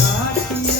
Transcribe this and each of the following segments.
காட்டிய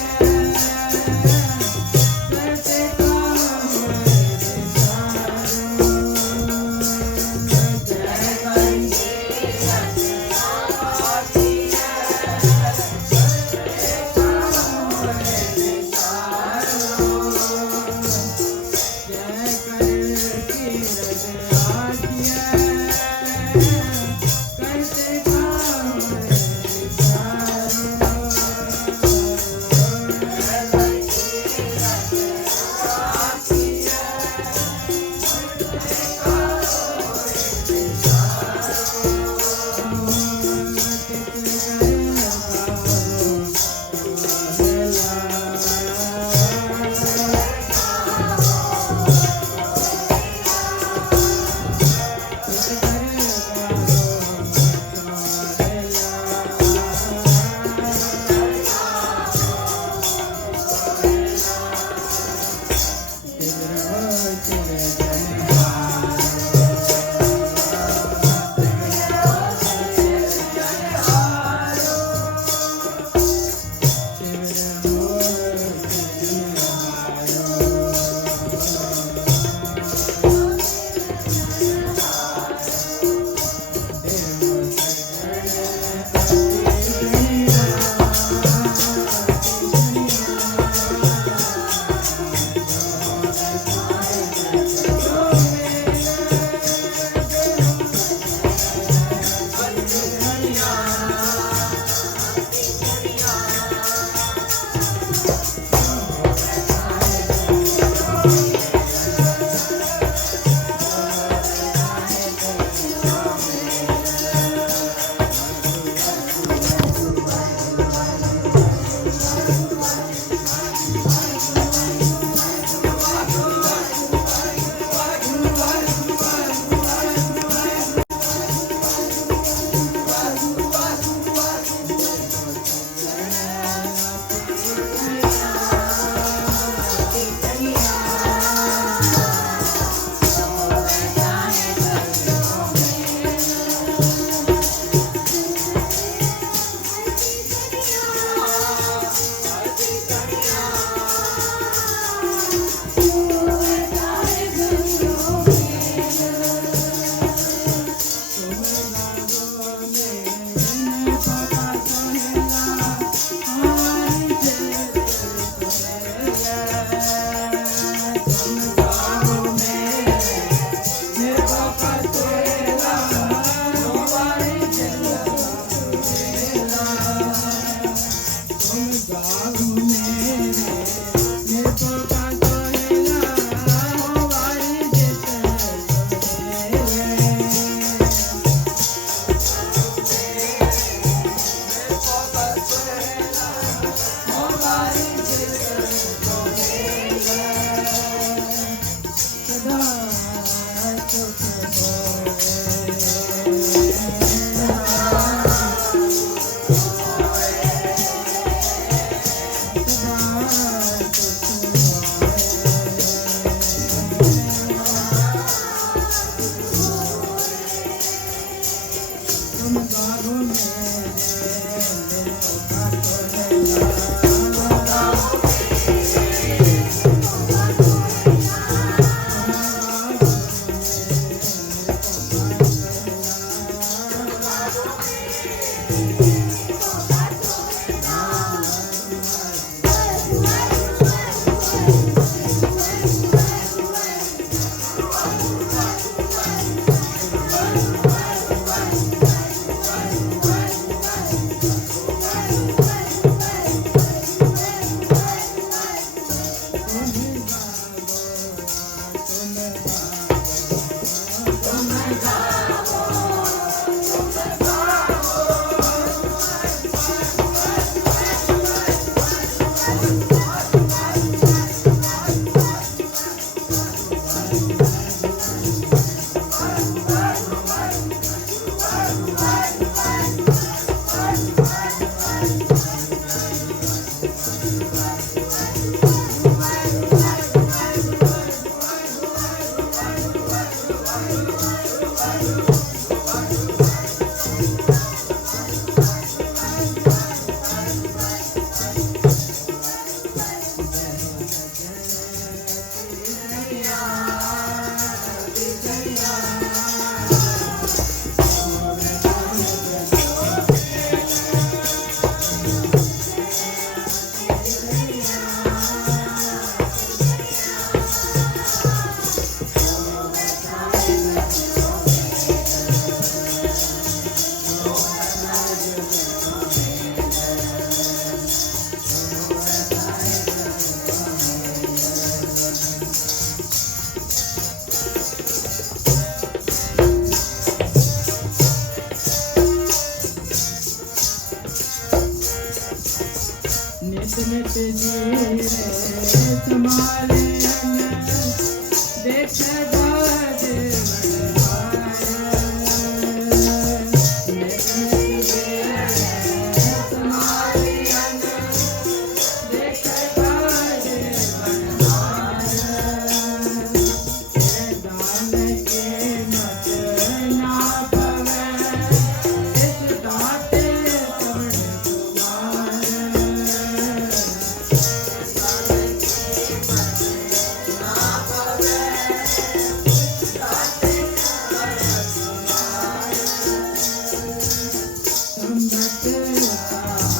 对呀